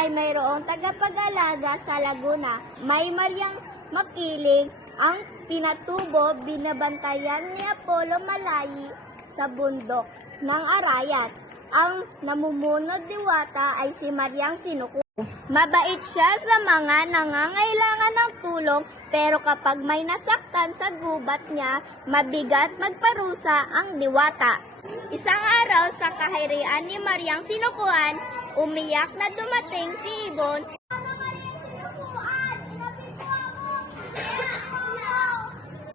ay mayroong tagapag-alaga sa Laguna. May Maryang Makiling ang pinatubo, binabantayan ni Apollo Malayi sa bundok ng Arayat. Ang namumunod diwata ay si Maryang Sinuko. Mabait siya sa mga nangangailangan ng tulong, pero kapag may nasaktan sa gubat niya, mabigat magparusa ang diwata. Isang araw sa kaharian ni Maryang Sinukuan, umiyak na dumating si Ibon.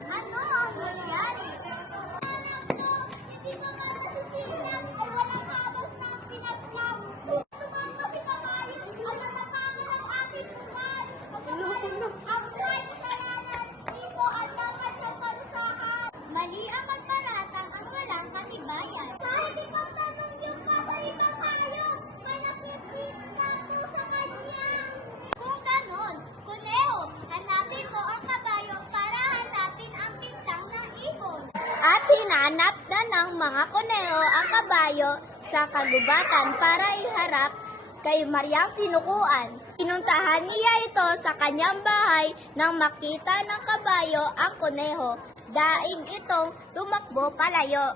Ano ang nangyari? Hindi ba ba nasisilang ay walang habas na pinaslang? Tumama si kabayo, ano na pangan ang ating tugal? Ang right kasalanan, dito at dapat siyang parusahan. Mali ang magparatang ang walang katibayan. Kahit ibang tanong yung nasa ibang hayop, may nakikita po sa kanya. Kung ganon, Kuneho, hanapin mo ang kabayo para hanapin ang bintang ng ibon. At hinanap na ng mga kuneho ang kabayo sa kagubatan para iharap kay Maryang Sinukuan. Pinuntahan niya ito sa kanyang bahay nang makita ng kabayo ang kuneho. Daig itong tumakbo palayo.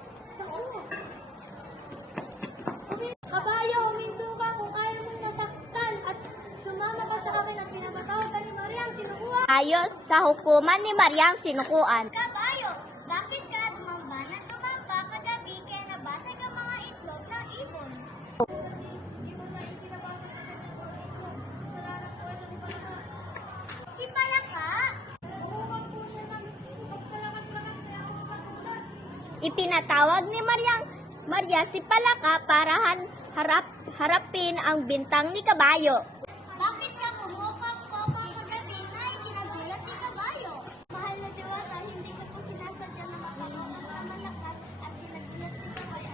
Kabayo, huminto ka kung kaya mong nasaktan at sumama ka sa akin ang pinapatawag ni Maryang Sinukuan. Ayos sa hukuman ni Maryang Sinukuan. Kabayo, bakit ka dumamba na dumamba kagabi kaya nabasag ang mga itlog ng ibon? Si Palaka? Ipinatawag ni Maria si Palaka para harapin ang bintang ni kabayo. Bakit ka pumupang-popang kagabi na ikinagulat ni Kabayo? Mahal na diwata, hindi ko po sinasadya na mapapamalakas at kinagulat ni Kabayo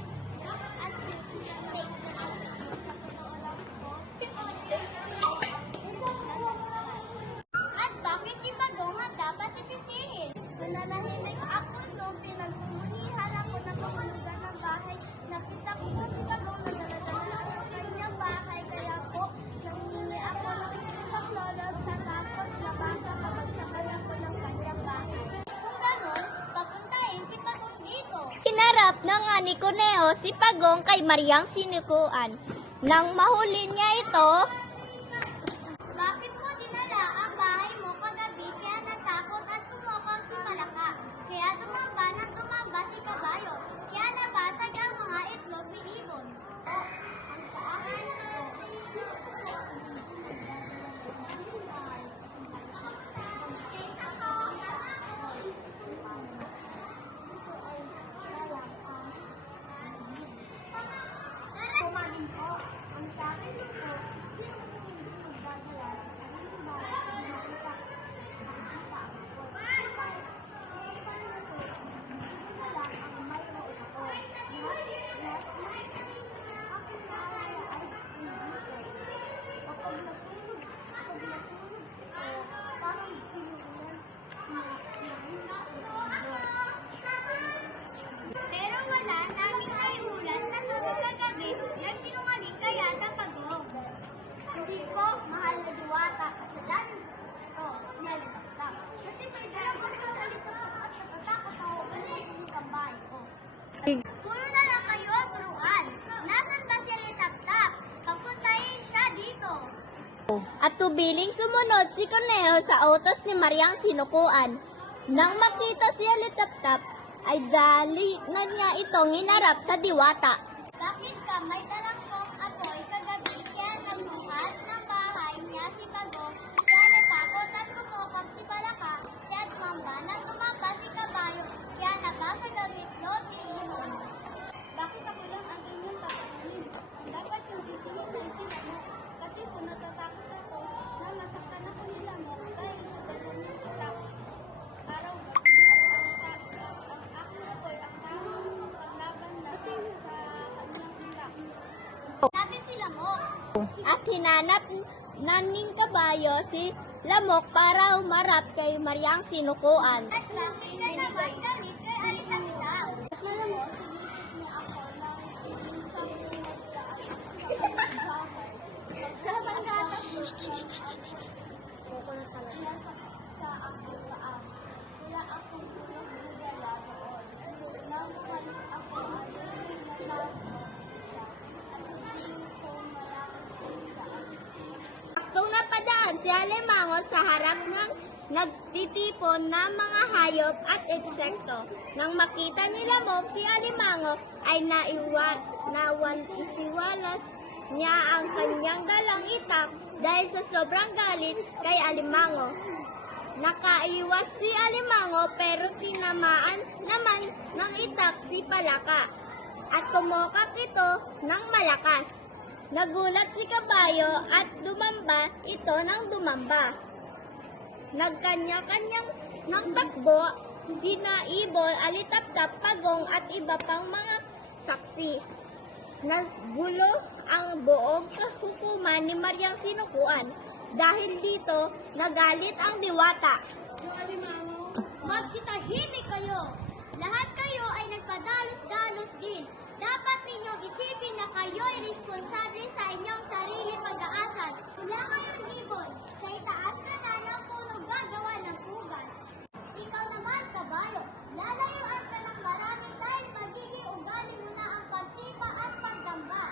at mistake na sa totoo lang po. At bakit si Bagong ang dapat sisisihin? Nananahimik ako nung pinagpumunihan ako ng pamanugan ng bahay. Nakita ko na si Bagong na daladala ako sa kanyang bahay, kaya po nangingi ako ng saklolo sa takot na baka mapagsakalan ko ng kanyang bahay. Kung ganon, papuntahin si Bagong dito. Hinarap na nga ni Kuneho si Pagong kay Maryang Sinukuan. Nang mahuli niya ito, Bakit mo dinala ang bahay mo kagabi kaya natakot at kumokang si Palaka? Kaya tumamba ng tumamba si Kabayo. Kaya nabasag ang mga itlog ni Ibon. Ang sabi niyo po, sino yung magdadala at hindi ba makita ang sport? Paano po, hindi na lang ang mayroon ako. Aking naalala ay hindi ko. Kapag nasunog parang pinuulan na nahina ko sa pero wala naming naiulat na sunog kagabi, nagsinungaling kaya sa Pagong. Hindi po, mahal na diwata, kasalanan ito, nalitaktak. Kasi may dalawang kasalita at natatakot ako ulit sa tambay ko. Puro na lang kayo ang turuan. Nasaan ba siya litap-tap? Papuntahin siya dito. at tubiling sumunod si Kuneho sa utos ni Maryang Sinukuan. Nang makita siya litap-tap, ay dali na niya itong hinarap sa diwata. Bakit ka may dalang kong apoy kagabi kaya namuhat ng bahay niya si Pagong kaya natakot at kumukap si Palaka kaya tumamba nang tumamba si Kabayo kaya nabasag ang itlog ni Ibon. Bakit ako lang ang inyong tapatin? Dapat yung sisilip ay sila mo kasi po natatakot ako na masaktan ako nila mo dahil sa dalang niyong itak. Araw-gabi ang aking apoy ang tamang paglaban natin sa kanyang itak. Hanapin si Lamok. At hinanap na ning kabayo si Lamok para humarap kay Maryang Sinukuan. At bakit ka naman damit kay Alitang-Taw? Alam mo, sinisip mo ako ng isang pinagdaan sa bahay. sa aking paa. Wala akong tulog bigala noon. Nang bumalik ako at natago siya. At hindi ko malakas sa akin. Saktong napadaan si Alimango sa harap ng nagtitipon na mga hayop at insekto. Nang makita ni Lamok si Alimango ay isiwalas niya ang kanyang dalang itak dahil sa sobrang galit kay Alimango. Nakaiwas si Alimango pero tinamaan naman ng itak si Palaka at tumokap ito ng malakas. Nagulat si Kabayo at dumamba ito ng dumamba. Nagkanya-kanyang ng takbo sina Ibon, Alitaptap, Pagong at iba pang mga saksi. Nagulo ang buong hukuman ni Maryang Sinukuan. Dahil dito, nagalit ang diwata. Magsitahimik kayo! Lahat kayo ay nagpadalos-dalos din. Dapat ninyong isipin na kayo ay responsable sa inyong sarili pag-aasal. Wala kayong ibon. Sa itaas ka na ng puno gagawa ng ugat. Ikaw naman, Kabayo, lalayuan ka ng marami dahil magiging ugali mo na ang pagsipa at pagdamba.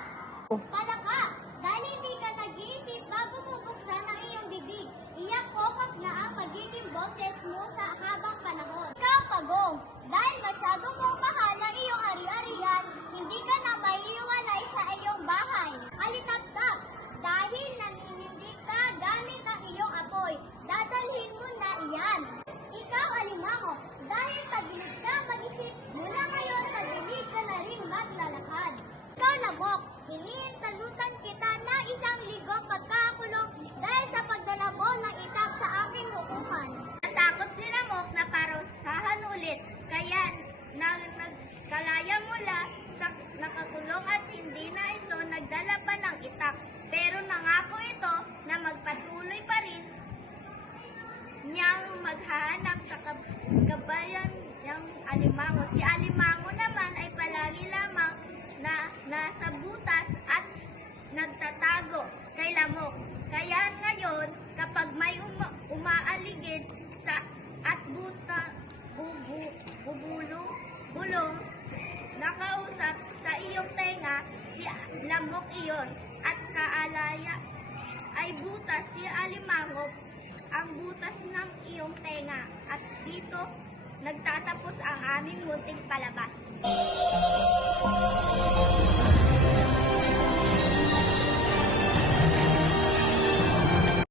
Palaka, dahil hindi ka nag-iisip bago mo buksan ang iyong bibig, iyak kokap na ang magiging boses mo sa habang panahon. Ikaw, Pagong, dahil masyado mong mahal ang iyong ari-arian, hindi ka na maiiwalay sa iyong bahay. Alitaptap, dahil naninindig ka gamit ang iyong apoy, dadalhin mo na iyan. Ikaw, Alimango, dahil tagilid ka mag-isip, mula ngayon tagilid ka na rin maglalakad. Ikaw, Lamok, hinihintalutan kita na 1 linggong pagkakakulong dahil sa pagdala mo ng itak sa aking hukuman. Natakot si Lamok na parusahan ulit, kaya nagkalaya mula sa nakakulong at hindi na ito nagdala pa ng itak. Pero nangako ito na magpatuloy pa rin niyang maghahanap sa kabayan ng Alimango. Si Alimango naman ay palagi lamang na nasa butas at nagtatago kay Lamok. Kaya ngayon, kapag may umaaligid sa at bulong, nakausap sa iyong tenga, si Lamok iyon, at kaalaya ay butas si Alimango ang butas ng iyong tenga. At dito nagtatapos ang aming munting palabas.